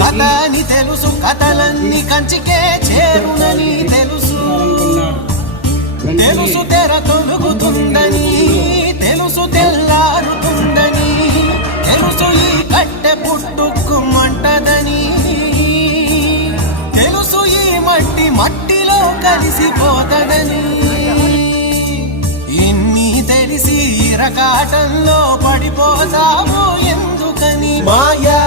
కథని తెలుసు, కథలన్నీ కంచికే చేరునని తెలుసు. తెలుసు తెర తొలుగుతుందని, తెలుసు తెల్లారుతుందని, తెలుసు ఈ కట్టె పుట్టుకుమంటదని, తెలుసు ఈ మట్టి మట్టిలో కలిసిపోతదని. ఇన్ని తెలిసి ఇరకాటంలో పడిపోతావు ఎందుకని? మాయా